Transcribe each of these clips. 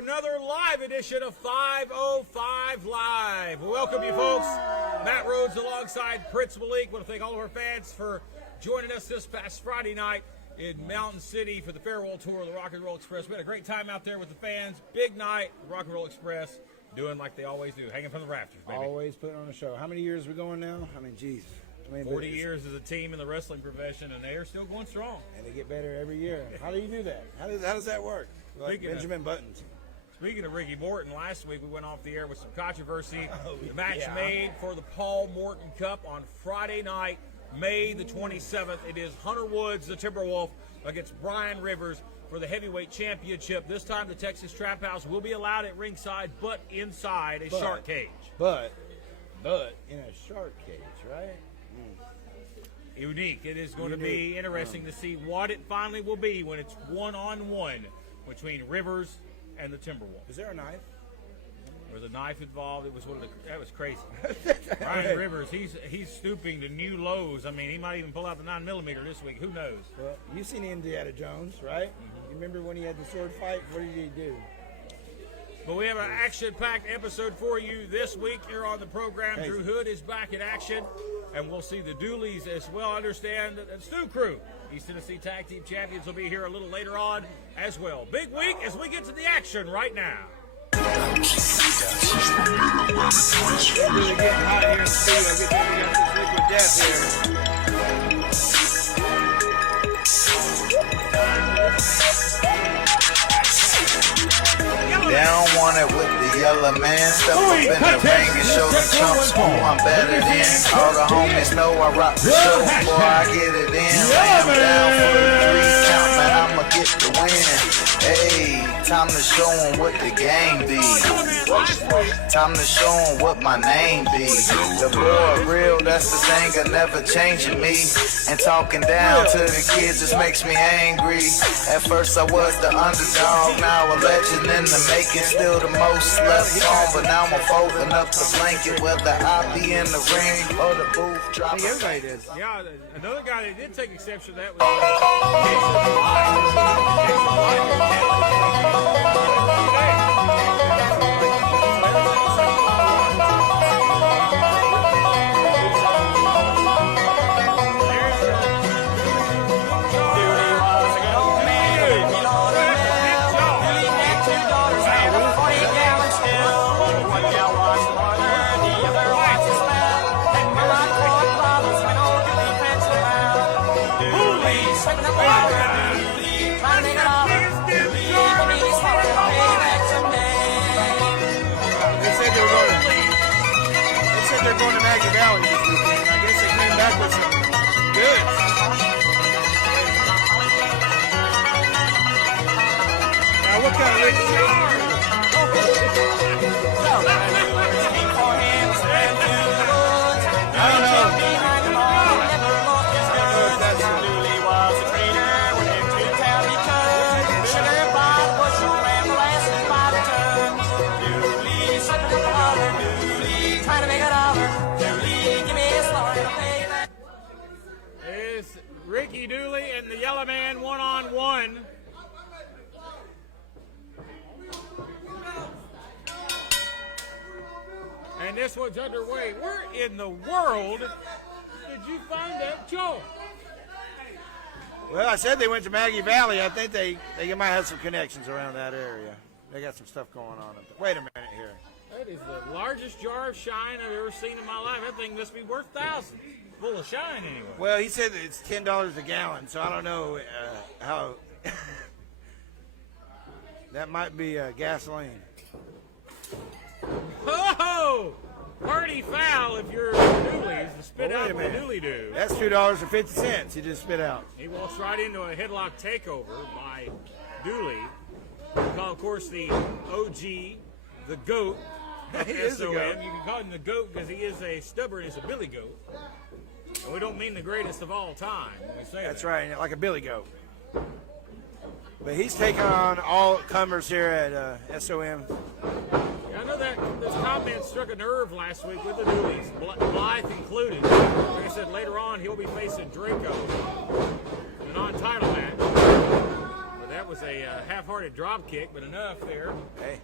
another live edition of 505 Live. Welcome you folks. Matt Rhodes alongside Prince Malik. I want to thank all of our fans for joining us this past Friday night in Mountain City for the Farewell Tour of the Rock and Roll Express. We had a great time out there with the fans. Big night, the Rock and Roll Express, doing like they always do, hanging from the rafters, baby. Always putting on a show. How many years are we going now? I mean, geez. 40 years as a team in the wrestling profession, and they are still going strong. And they get better every year. How do you do that? How does that work? Like Benjamin Buttons. Speaking of Ricky Morton, last week we went off the air with some controversy. The match made for the Paul Morton Cup on Friday night, May the 27th. It is Hunter Woods, the Timberwolf, against Brian Rivers for the heavyweight championship. This time the Texas Trap House will be allowed at ringside, but inside a shark cage. But in a shark cage, right? Unique. It is going to be interesting to see what it finally will be when it's one-on-one between Rivers and the Timberwolf. Is there a knife? There was a knife involved. It was that was crazy. Brian Rivers, he's stooping to new lows. I mean, he might even pull out the 9mm this week. Who knows? Well, you've seen Indiana Jones, right? You remember when he had the sword fight? What did he do? But we have an action-packed episode for you this week here on the program. Crazy. Drew Hood is back in action, and we'll see the Dooleys as well. Understand and Stu Crew, East Tennessee Tag Team Champions, will be here a little later on as well. Big week as we get to the action right now. It's really getting hot here in the studio. We got this liquid death here. They don't want it with the yellow man. Step up in the ring and show the chumps who I'm better than. All the homies know I rock the show before I get it in. Lay 'em down for the 3 count, man, I'ma get the win. Hey, time to show 'em what the game be. Time to show 'em what my name be. The boy real, that's the thing, I never changing me. And talking down to the kids just makes me angry. At first I was the underdog, now a legend in the making. Still the most slept on, but now I'm folding up the blanket. Whether I be in the ring or the booth dropping. Everybody does. Yeah, another guy that did take exception to that was going to Maggie Valley this weekend. I guess they came back with some goods. Now, what kind of liquor is I don't know. Ricky Dooley and the Yellow Man one-on-one. And this one's underway. Where in the world did you find that Joe? Well, I said they went to Maggie Valley. I think they might have some connections around that area. They got some stuff going on. Wait a minute here. That is the largest jar of shine I've ever seen in my life. That thing must be worth thousands. Full of shine, anyway. Well, he said that it's $10 a gallon, so I don't know how. That might be gasoline. Oh! Party foul if you're Dooley's to spit out what Dooley do. That's $2.50 he just spit out. He walks right into a headlock takeover by Dooley. You call, of course, the OG, the GOAT. He is SOM. a goat. You can call him the GOAT because he is a stubborn as a billy goat. And we don't mean the greatest of all time when we say That's that. right, like a billy goat. But he's taking on all comers here at SOM. Yeah, I know that this comment struck a nerve last week with the Dooleys, Blythe included. Like I said, later on he'll be facing Draco in a non-title match. But that was a half-hearted drop kick, but enough there. Hey,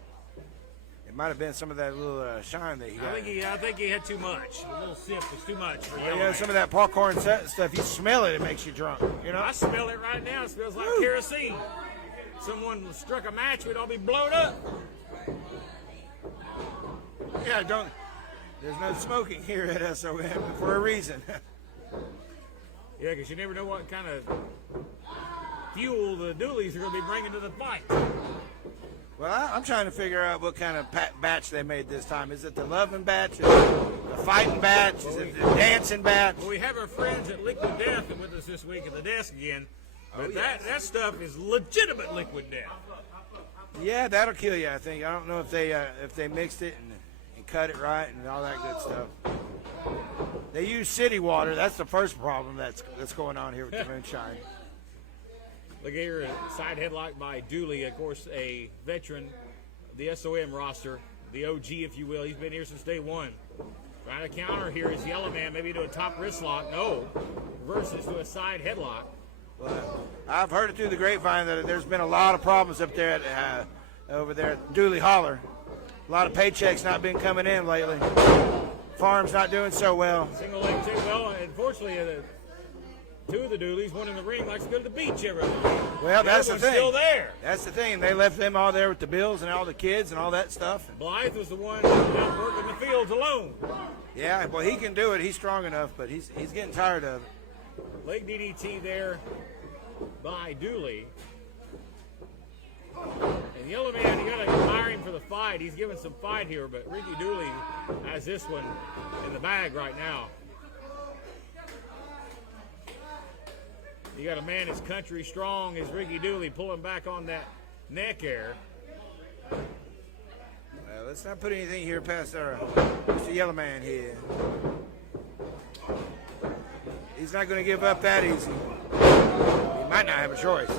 it might have been some of that little shine that he got. I think he had too much. A little sip was too much for Well, Yela yeah, Man. some of that popcorn stuff. You smell it, it makes you drunk. You know. I smell it right now. It smells like kerosene. Someone struck a match, we'd all be blown up. Yeah, don't. There's no smoking here at SOM for a reason. Yeah, because you never know what kind of fuel the Dooleys are going to be bringing to the fight. Well, I'm trying to figure out what kind of batch they made this time. Is it the loving batch? Is it the fighting batch? Is it the dancing batch? Well, we have our friends at Liquid Death with us this week at the desk again. But that stuff is legitimate Liquid Death. Yeah, that'll kill you, I think. I don't know if they mixed it and cut it right and all that good stuff. They use city water. That's the first problem that's going on here with the moonshine. Look here, a side headlock by Dooley, of course, a veteran of the SOM roster, the OG, if you will. He's been here since day one. Trying to counter here is Yela Man, maybe to a top wrist lock. No, reverses to a side headlock. Well, I've heard it through the grapevine that there's been a lot of problems up there over there at Dooley Holler. A lot of paychecks not been coming in lately. Farm's not doing so well. Single leg too well. Unfortunately, two of the Dooleys, one in the ring, likes to go to the beach every night. Well, that's the thing. Still there. That's the thing. They left them all there with the bills and all the kids and all that stuff. Blythe was the one out working the fields alone. Yeah, well, he can do it. He's strong enough, but he's getting tired of it. Leg DDT there by Dooley. And Yela Man, you got to admire him for the fight. He's giving some fight here, but Ricky Dooley has this one in the bag right now. You got a man as country strong as Ricky Dooley pulling back on that neck air. Well, let's not put anything here past our Mr. Yela Man here. He's not going to give up that easy. He might not have a choice.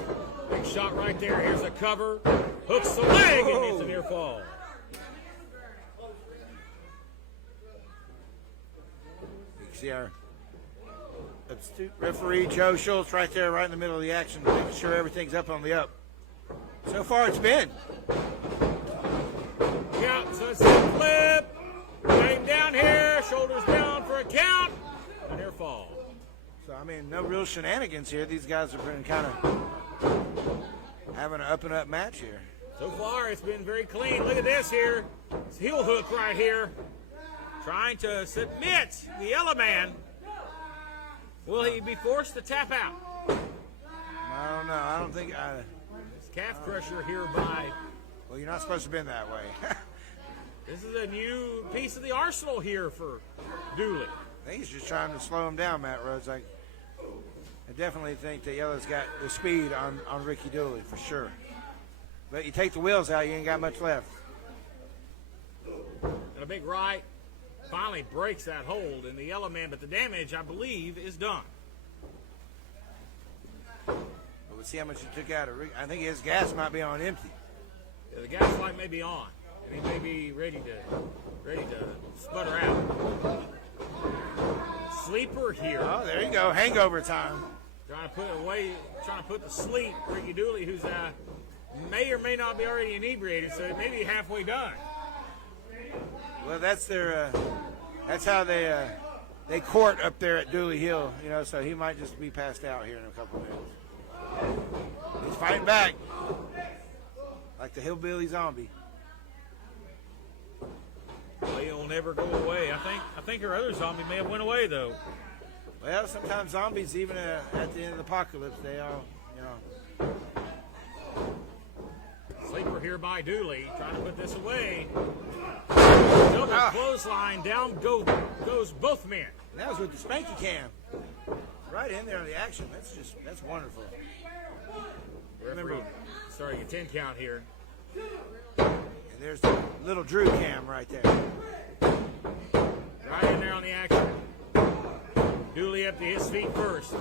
Big shot right there. Here's a cover. Hooks the leg and it's a near fall. You can see our astute referee Joe Schultz right there, right in the middle of the action, making sure everything's up on the up. So far, it's been. Yeah, so it's a flip. Laying down here. Shoulders down for a count. A near fall. So, I mean, no real shenanigans here. These guys have been kind of having an up-and-up match here. So far, it's been very clean. Look at this here. It's heel hook right here. Trying to submit the Yela Man. Will he be forced to tap out? I don't know. I don't think It's calf crusher here by... Well, you're not supposed to bend that way. This is a new piece of the arsenal here for Dooley. I think he's just trying to slow him down, Matt Rhodes. I definitely think that Yela's got the speed on Ricky Dooley, for sure. But you take the wheels out, you ain't got much left. And a big right finally breaks that hold in the Yela Man, but the damage, I believe, is done. But we'll see how much he took out of Ricky. I think his gas might be on empty. Yeah, the gas light may be on, and he may be ready to sputter out. Sleeper here. Oh, there you go. Hangover time. Trying to put to sleep Ricky Dooley, who's may or may not be already inebriated, so it may be halfway done. Well, that's how they court up there at Dooley Hill, you know, so he might just be passed out here in a couple minutes. He's fighting back like the hillbilly zombie. Well, he'll never go away. I think her other zombie may have went away, though. Well, sometimes zombies, even at the end of the apocalypse, they all, you know. Sleeper here by Dooley, trying to put this away. Double clothesline, down goes both men. And that was with the spanky cam. Right in there on the action. That's wonderful. Referee starting a 10 count here. And there's the little Drew cam right there. Right in there on the action. Dooley up to his feet first.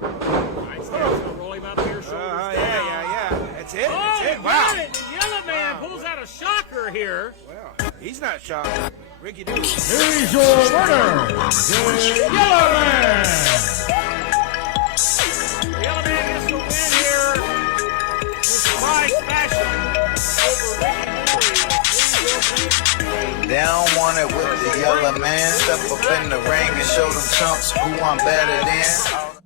Right stance, gonna roll him up here, shoulders down. Yeah. That's it. Oh, That's it. he Wow. got it. The Yela Man pulls out a shocker here. Well, he's not shocked. Ricky Dooley. Here's your winner, the Yela Man. The Yela Man gets the win here. They don't want it with the yellow man. Step up in the ring and show them chumps who I'm better than.